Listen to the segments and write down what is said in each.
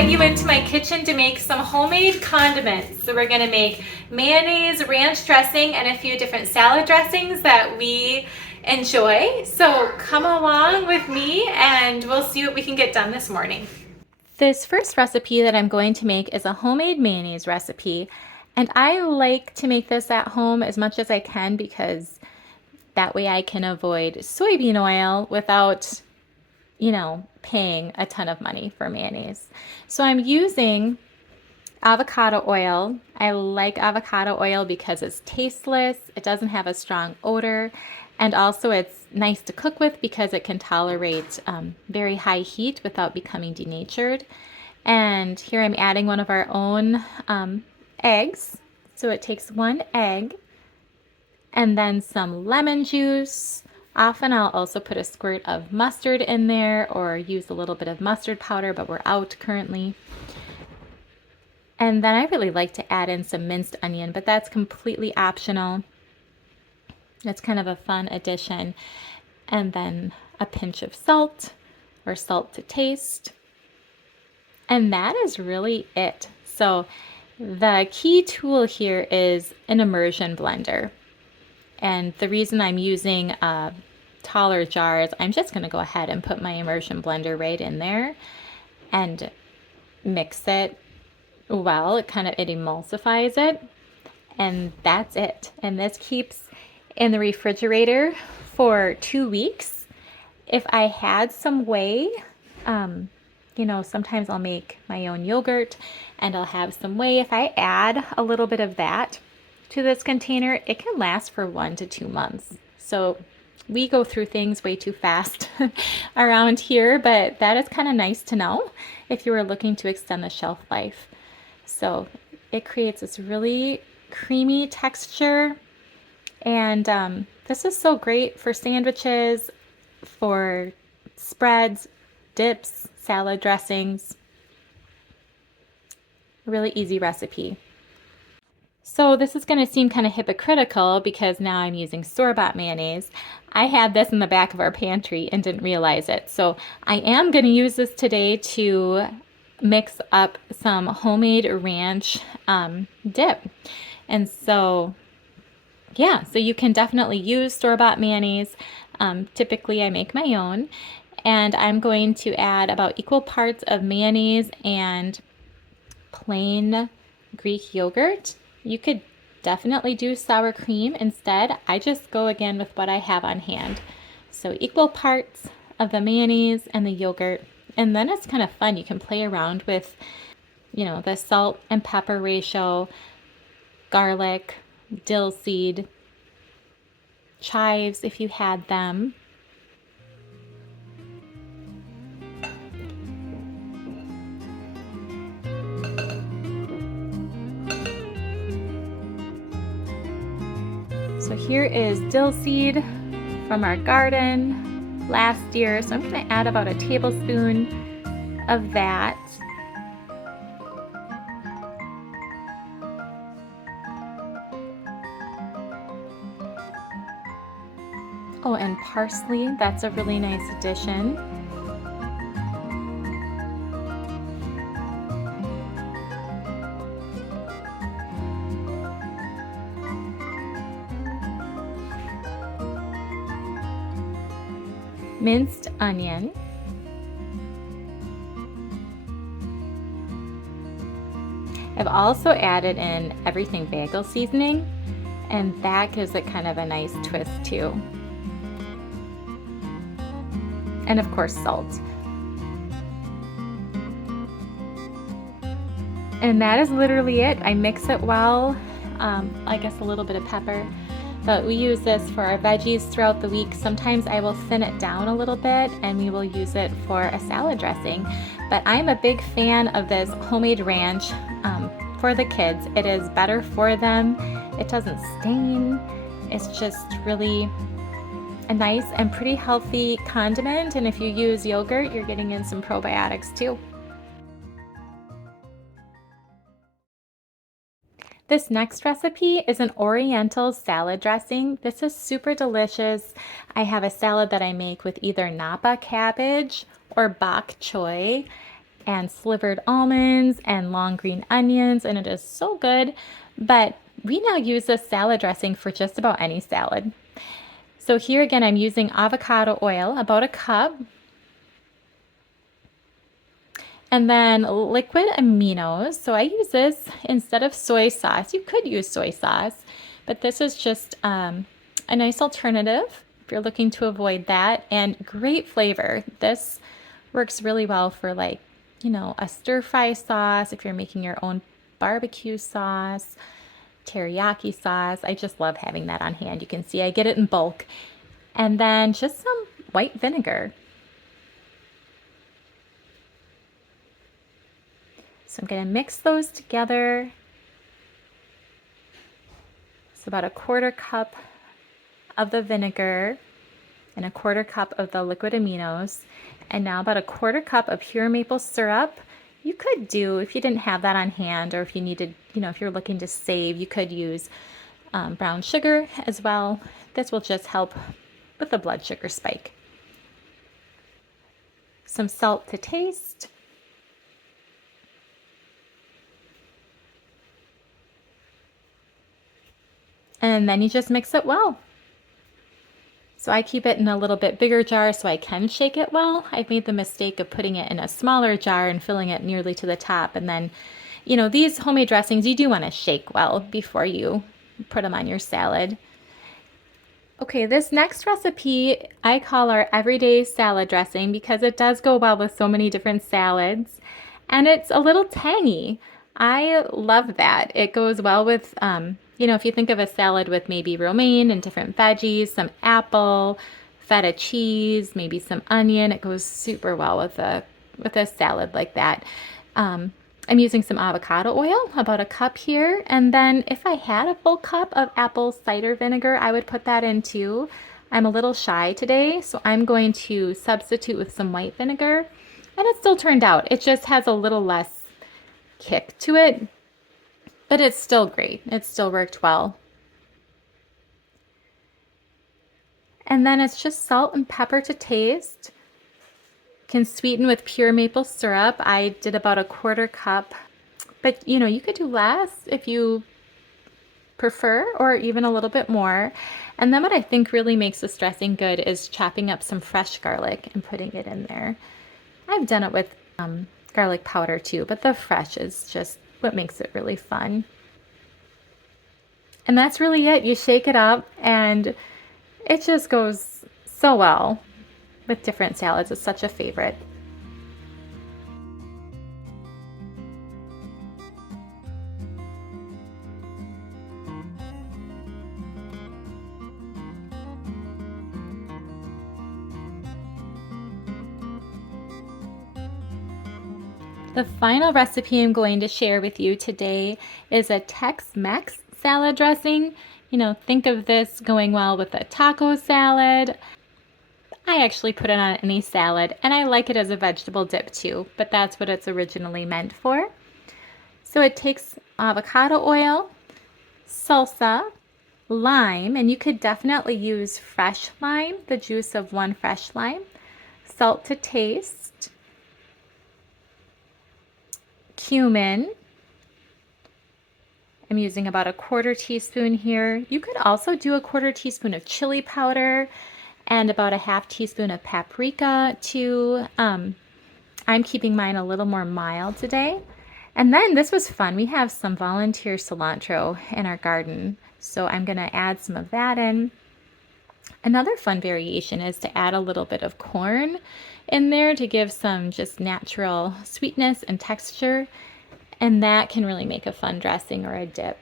invite you into my kitchen to make some homemade condiments. So we're gonna make mayonnaise, ranch dressing, and a few different salad dressings that we enjoy. So come along with me and we'll see what we can get done this morning. This first recipe that I'm going to make is a homemade mayonnaise recipe. And I like to make this at home as much as I can because that way I can avoid soybean oil without, paying a ton of money for mayonnaise. So I'm using avocado oil. I like avocado oil because it's tasteless, it doesn't have a strong odor, and also it's nice to cook with because it can tolerate very high heat without becoming denatured. And here I'm adding one of our own eggs. So it takes 1 egg and then some lemon juice. Often I'll also put a squirt of mustard in there or use a little bit of mustard powder, but we're out currently. And then I really like to add in some minced onion, but that's completely optional. It's kind of a fun addition. And then a pinch of salt or salt to taste. And that is really it. So the key tool here is an immersion blender. And the reason I'm using taller jars, I'm just going to go ahead and put my immersion blender right in there and mix it well. It emulsifies it, and that's it. And this keeps in the refrigerator for 2 weeks. If I had some whey, sometimes I'll make my own yogurt and I'll have some whey. If I add a little bit of that to this container, it can last for 1 to 2 months. So we go through things way too fast around here, but that is kind of nice to know if you were looking to extend the shelf life. So it creates this really creamy texture, and this is so great for sandwiches, for spreads, dips, salad dressings. Really easy recipe. So this is going to seem kind of hypocritical because now I'm using store-bought mayonnaise. I had this in the back of our pantry and didn't realize it. So I am going to use this today to mix up some homemade ranch dip. And so, so you can definitely use store-bought mayonnaise. Typically I make my own. And I'm going to add about equal parts of mayonnaise and plain Greek yogurt. You could definitely do sour cream instead. I just go again with what I have on hand. So equal parts of the mayonnaise and the yogurt. And then it's kind of fun. You can play around with, the salt and pepper ratio, garlic, dill seed, chives if you had them. So here is dill seed from our garden last year. So I'm going to add about a tablespoon of that. Oh, and parsley, that's a really nice addition. Minced onion. I've also added in everything bagel seasoning, and that gives it kind of a nice twist too. And of course salt. And that is literally it. I mix it well. I guess a little bit of pepper. But we use this for our veggies throughout the week. Sometimes I will thin it down a little bit and we will use it for a salad dressing. But I'm a big fan of this homemade ranch for the kids. It is better for them. It doesn't stain. It's just really a nice and pretty healthy condiment. And if you use yogurt, you're getting in some probiotics too. This next recipe is an Oriental salad dressing. This is super delicious. I have a salad that I make with either Napa cabbage or bok choy, and slivered almonds and long green onions, and it is so good. But we now use this salad dressing for just about any salad. So here again, I'm using avocado oil, about a cup. And then liquid aminos. So I use this instead of soy sauce. You could use soy sauce, but this is just a nice alternative if you're looking to avoid that. And great flavor. This works really well for, like, you know, a stir fry sauce, if you're making your own barbecue sauce, teriyaki sauce. I just love having that on hand. You can see I get it in bulk. And then just some white vinegar. So I'm going to mix those together. So about a quarter cup of the vinegar and a quarter cup of the liquid aminos. And now about a quarter cup of pure maple syrup. You could do, if you didn't have that on hand, or if you needed, you know, if you're looking to save, you could use brown sugar as well. This will just help with the blood sugar spike. Some salt to taste. And then you just mix it well. So I keep it in a little bit bigger jar so I can shake it well. I've made the mistake of putting it in a smaller jar and filling it nearly to the top. And then, you know, these homemade dressings, you do want to shake well before you put them on your salad. Okay, this next recipe I call our everyday salad dressing because it does go well with so many different salads. And it's a little tangy. I love that. It goes well with, you know, if you think of a salad with maybe romaine and different veggies, some apple, feta cheese, maybe some onion, it goes super well with a salad like that. I'm using some avocado oil, about a cup here. And then if I had a full cup of apple cider vinegar, I would put that in too. I'm a little shy today, so I'm going to substitute with some white vinegar. And it still turned out. It just has a little less kick to it, but it's still great. It still worked well. And then it's just salt and pepper to taste. Can sweeten with pure maple syrup. I did about a quarter cup, but you know, you could do less if you prefer, or even a little bit more. And then what I think really makes this dressing good is chopping up some fresh garlic and putting it in there. I've done it with garlic powder too, but the fresh is just what makes it really fun. And that's really it. You shake it up and it just goes so well with different salads. It's such a favorite. The final recipe I'm going to share with you today is a Tex-Mex salad dressing. You know, think of this going well with a taco salad. I actually put it on any salad, and I like it as a vegetable dip too, but that's what it's originally meant for. So it takes avocado oil, salsa, lime, and you could definitely use fresh lime, the juice of one fresh lime, salt to taste, cumin. I'm using about a quarter teaspoon here. You could also do a quarter teaspoon of chili powder and about a half teaspoon of paprika too. I'm keeping mine a little more mild today. And then this was fun. We have some volunteer cilantro in our garden, so I'm going to add some of that in. Another fun variation is to add a little bit of corn in there to give some just natural sweetness and texture, and that can really make a fun dressing or a dip.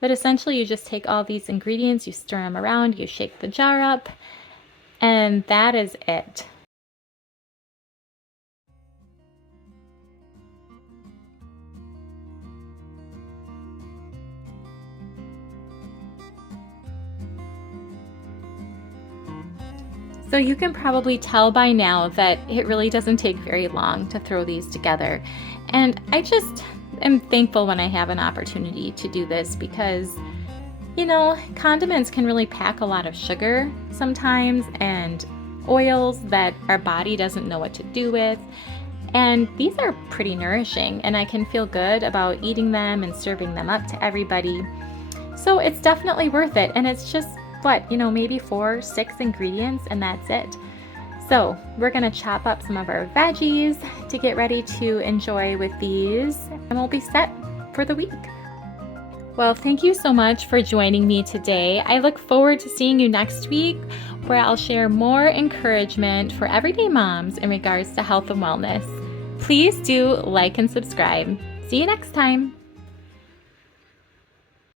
But essentially you just take all these ingredients, you stir them around, you shake the jar up, and that is it. So you can probably tell by now that it really doesn't take very long to throw these together. And I just am thankful when I have an opportunity to do this because, you know, condiments can really pack a lot of sugar sometimes, and oils that our body doesn't know what to do with. And these are pretty nourishing, and I can feel good about eating them and serving them up to everybody. So it's definitely worth it. And it's just, maybe 4, 6 ingredients, and that's it. So we're gonna chop up some of our veggies to get ready to enjoy with these, and we'll be set for the week. Well, thank you so much for joining me today. I look forward to seeing you next week, where I'll share more encouragement for everyday moms in regards to health and wellness. Please do like and subscribe. See you next time.